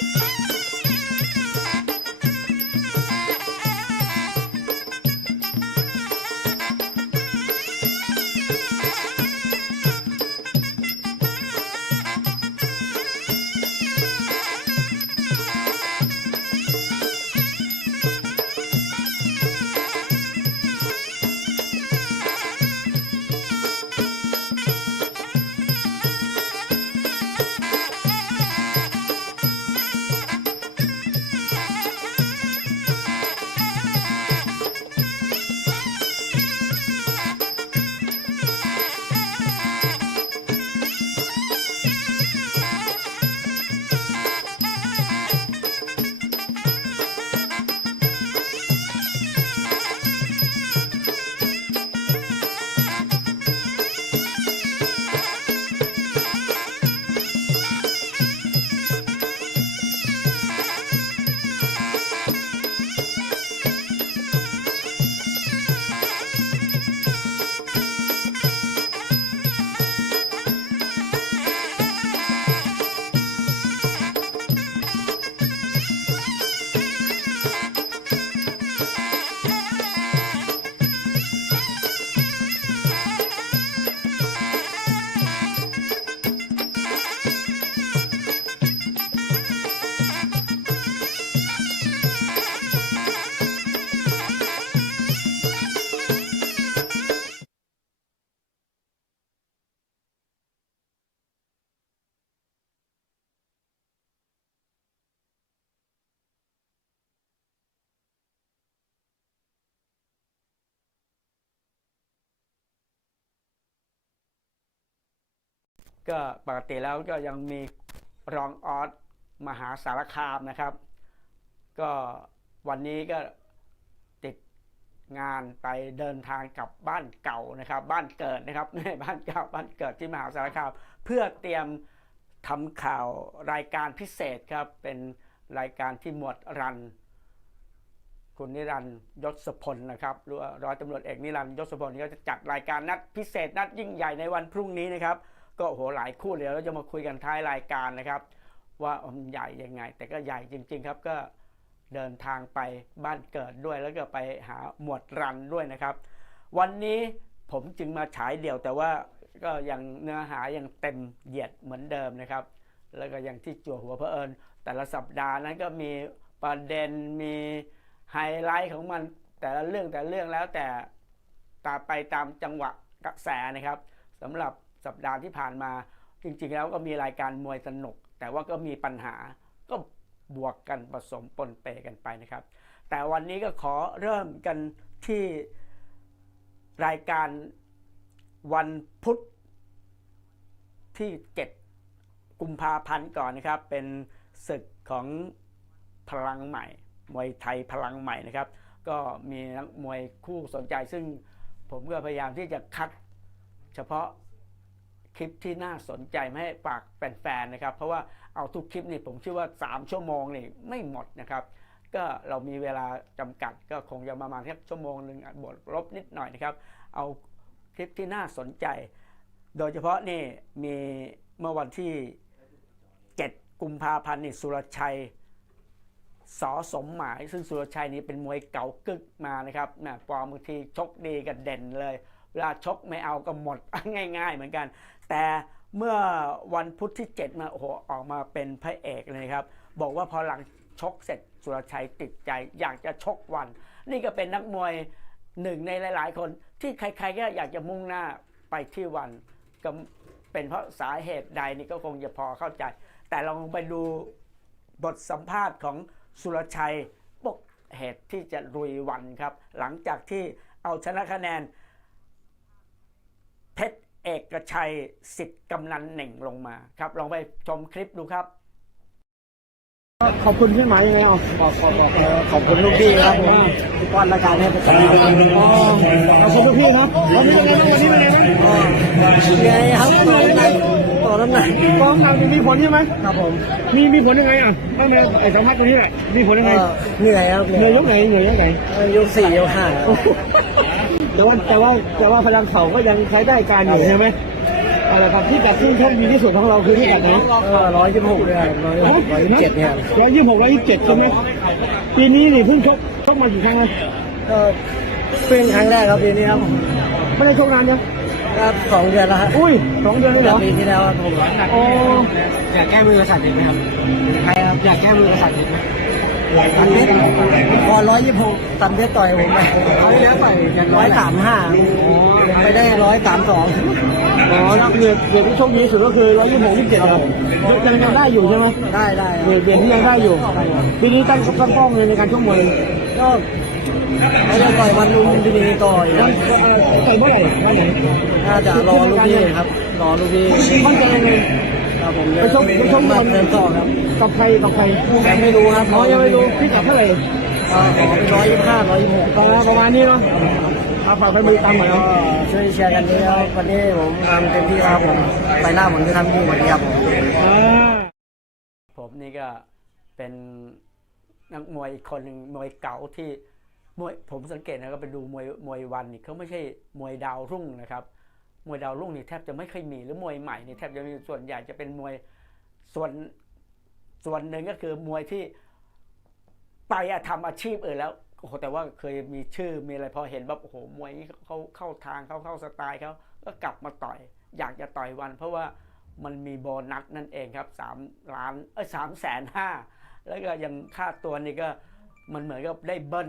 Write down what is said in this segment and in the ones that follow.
Bye. ก็ปกติแล้วก็ยังมีรองออสมหาสารคามนะครับ ก็วันนี้ก็ติดงานไปเดินทางกลับบ้านเก่านะครับ บ้านเกิดนะครับบ้านเก่าบ้านเกิดที่มหาสารคาม เพื่อเตรียมทำข่าวรายการพิเศษครับ เป็นรายการที่หมวดรัน คุณนิรันด์ยศพลนะครับหรือร้อยตำรวจเอกนิรันด์ยศพลก็จะจัดรายการนัดพิเศษนัดยิ่งใหญ่ในวันพรุ่งนี้นะครับ ก็โหหลายคู่เลยเราจะมาคุยกันท้ายรายการนะครับ ว่ามันใหญ่ยังไง แต่ก็ใหญ่จริง ๆ ครับก็เดินทางไปบ้านเกิดด้วยแล้วก็ไปหาหมวดรันด้วยนะครับ วันนี้ผมจึงมาฉายเดี่ยวแต่ว่าก็ยังเนื้อหายังเต็มเหยียดเหมือนเดิมนะครับ แล้วก็ยังที่จั่วหัวเพอเอิญแต่ละสัปดาห์นั้นก็มีประเด็นมีไฮไลท์ของมันแต่ละเรื่องแต่เรื่องแล้วแต่ตาไปตามจังหวะกระแสนะครับสำหรับ สัปดาห์ที่ผ่านมา จริง ๆ แล้วก็มีรายการมวยสนุก แต่ว่าก็มีปัญหาก็บวกกันผสมปนเปกันไปนะครับ แต่วันนี้ก็ขอเริ่มกันที่รายการวันพุธที่7กุมภาพันธ์ก่อนนะครับ เป็นศึกของพลังใหม่ มวยไทยพลังใหม่นะครับ ก็มีนักมวยคู่สนใจซึ่งผมก็พยายามที่จะคัดเฉพาะ คลิปที่น่าสนใจไม่ให้ฝากแฟนๆนะครับ เพราะว่าเอาทุกคลิปนี่ผมเชื่อว่า 3 ชั่วโมงนี่ไม่หมดนะครับ ก็เรามีเวลาจำกัดก็คงจะประมาณแค่ชั่วโมงหนึ่งบวกลบนิดหน่อยนะครับ เอาคลิปที่น่าสนใจ โดยเฉพาะนี่มีเมื่อวันที่ 7 กุมภาพันธ์นี่สุรชัยสอสมหมาย ซึ่งสุรชัยนี่เป็นมวยเก่ากึกมานะครับแหม่ปอมบางทีชกดีกันเด่นเลย เวลาชกไม่เอาก็หมดง่าย ๆ เหมือนกัน แต่เมื่อวันพุธที่7มาโอ้โหออกมาเป็นพระเอกเลยครับ บอกว่าพอหลังชกเสร็จสุรชัยติดใจอยากจะชกวัน นี่ก็เป็นนักมวยหนึ่งในหลาย ๆ คนที่ใคร ๆ ก็อยากจะมุ่งหน้าไปที่วันก็เป็นเพราะสาเหตุใดนี่ก็คงจะพอเข้าใจ แต่ลองไปดูบทสัมภาษณ์ของสุรชัยบอกเหตุที่จะรุยวันครับ หลังจากที่เอาชนะคะแนนเพชร เอกชัยสิทธิ์กำนันเหน่งลงมาครับลองไปชมคลิปดูครับ ขอบคุณพี่หมยังไงอะขอบขอบขอบขอบคุณลูกพี่ครับผมที่ป้อนรายการให้ประจำอ๋อขอบคุณลูกพี่ครับวันนี้ยังไงบ้างวันนี้เป็นไงบ้างยังไงครับต่อน้ำหนักต่อน้ำหนักฟ้องเรามีผลใช่ไหมครับผมมีมีผลยังไงอะตั้งแต่ไอ้สัมภาษณ์ตรงนี้แหละมีผลยังไงเหนื่อยครับเหนื่อยยกไหนเหนื่อยยกไหนยกสี่ยกห้า แต่ว่าแต่ว่าแต่ว่าพลังเขาก็ยังใช้ได้การอยู่ใช่ไหมอะไรครับที่กัดซึ่งโชคดีที่สุดของเราคือที่กัดไหนร้อยยี่สิบหกเลยร้อยร้อยยี่สิบเจ็ดเนี่ยร้อยยี่สิบหกร้อยยี่สิบเจ็ดใช่ไหมปีนี้นี่เพิ่งชกชกมากี่ครั้งแล้วก็เป็นครั้งแรกครับปีนี้ครับไม่ได้ชกนานยังครับสองเดือนแล้วครับอุ้ยสองเดือนเลยเหรจากอปีที่แล้วครับผมโอ้อยากแก้มือกษัตริย์อีกไหมครับใครครับอยากแก้มือกษัตริย์อีกไหม ตันเพชรพอร้อยยี่สิบหกตันเพชรต่อยผมไปเขาเนี้ยต่อยร้อยสามห้าไปได้ร้อยสามสองอ๋อเหรียญเหรียญที่โชคดีที่สุดก็คือร้อยยี่สิบหกยี่สิบเจ็ดครับยังยังได้อยู่ใช่ไหมได้ได้เหรียญเหรียญที่ยังได้อยู่ปีนี้ตั้งตั้งเป้าเลยในการชกมวยก็เขาจะต่อยวันลุมพินีต่อยครับต่อยเมื่อไหร่วันไหนน่าจะรอลูกพี่ครับรอลูกพี่มั่นใจยังไง ครับผมไปชกไปชกมามาเดินต่อครับกับใครกับใครยังไม่รู้ครับอ๋อยังไม่รู้พี่กัดเท่าไหร่ขอเป็นร้อยยี่สิบห้าร้อยยี่สิบหกประมาณประมาณนี้เนาะเอาฝากไปมือตามหน่อยก็เนาะช่วยเชียร์กันด้วยครับวันนี้ผมทำเต็มที่ครับผมไปหน้าผมจะทำดีกว่านี้ครับผมอ่าผมนี่ก็เป็นนักมวยอีกคนหนึ่งมวยเก่าที่มวยผมสังเกตนะก็ไปดูมวยมวยวันนี่เขาไม่ใช่มวยดาวรุ่งนะครับ มวยดาวรุ่งนี่แทบจะไม่เคยมีหรือมวยใหม่นี่แทบจะมีส่วนใหญ่จะเป็นมวยส่วนส่วนหนึ่งก็คือมวยที่ไปอะทำอาชีพเอื่นแล้วโอ้โหแต่ว่าเคยมีชื่อมีอะไรพอเห็นแบบโอ้โหมวยนี้เขาเข้าทางเขาเข้าสไตล์เขาก็กลับมาต่อย อยากจะต่อยวัน เพราะว่ามันมีโบนัสนั่นเองครับสามล้านเอ้ยสามแสนห้าแล้วก็ยังค่าตัวนี่ก็มันเหมือนกับได้เบิ้ล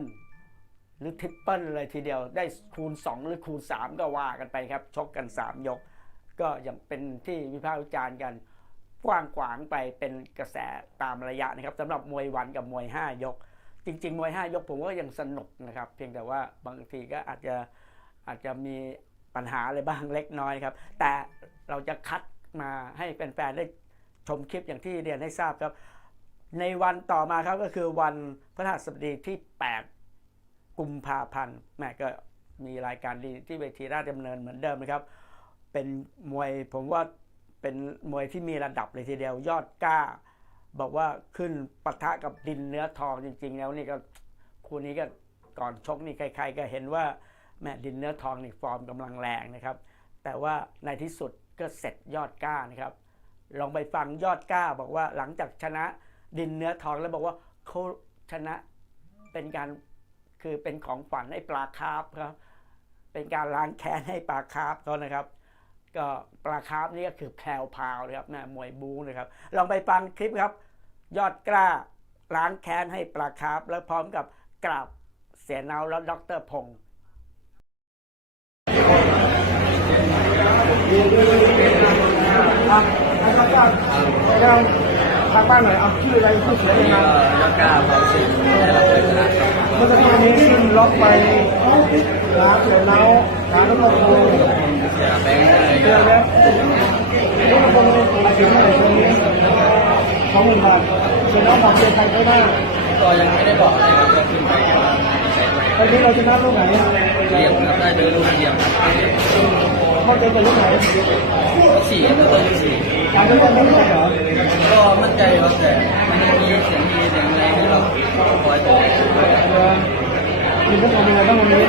หรือทริปเปิลเลยทีเดียวได้คูณ 2 หรือคูณ 3 ก็ว่ากันไปครับชกกัน 3 ยก ก็ยังเป็นที่วิพากษ์วิจารณ์กันกว้างขวางไปเป็นกระแสตามระยะนะครับสำหรับมวยวันกับมวย 5 ยก จริง ๆ มวย 5 ยกผมก็ยังสนุกนะครับ เพียงแต่ว่าบางทีก็อาจจะอาจจะมีปัญหาอะไรบ้างเล็กน้อยครับ แต่เราจะคัดมาให้แฟนๆได้ชมคลิปอย่างที่เรียนให้ทราบครับ ในวันต่อมาครับก็คือวันพฤหัสบดีที่ 8 กุมภาพันธ์แม่ก็มีรายการดีที่เวทีราชดำเนินเหมือนเดิมนะครับ เป็นมวยผมว่าเป็นมวยที่มีระดับเลยทีเดียวยอดกล้า บอกว่าขึ้นปะทะกับดินเนื้อทองจริง ๆ แล้วนี่ก็คู่นี้ก็ก่อนชกนี่ใคร ๆ ก็เห็นว่าแม่ดินเนื้อทองนี่ฟอร์มกำลังแรงนะครับ แต่ว่าในที่สุดก็เสร็จยอดกล้านะครับลองไปฟังยอดกล้า บอกว่าหลังจากชนะดินเนื้อทองแล้วบอกว่าเขาชนะเป็นการ คือเป็นของฝันให้ปลาคาร์ฟครับ เป็นการล้างแค้นให้ปลาคาร์ฟเขานะครับ ก็ปลาคาร์ฟนี่ก็คือแพรวพาวนะครับนะมวยบูนะครับ ลองไปฟังคลิปครับ ยอดกล้าล้างแค้นให้ปลาคาร์ฟแล้วพร้อมกับกราบเสียนาแล้วดรพงศ์อะให้ข้าเจ้าให้เราทางบ้านหน่อยเอาชื่ออะไรชื่อเสียงยอดกล้าเขาสิเมื่อสักครู่นี้ขึ้นล็อกไปร้านเสือเล้าร้านแล้วก็โทรเสียแบงค์เลยเจอแล้วนี่มันคนเป็นคนถึงอะไรตรงนี้สองหมื่นบาทเสือเล้าบอกเจอใครได้บ้างก็ยังไม่ได้บอกเลยครับจะขึ้นไปแค่ว่าใช้ไปตอนนี้เราชนะลูกไหน เหลี่ยมครับได้เป็นลูกเหลี่ยมเขาเจอกับลูกไหนสี่ตัวสี่การเป็นคนไม่ได้เหรอก็มั่นใจว่าแต่มันมีเสียงดีเสียงอะไรให้เราคอยตัวเออมีผู้ชมยังไงบ้างวันนี้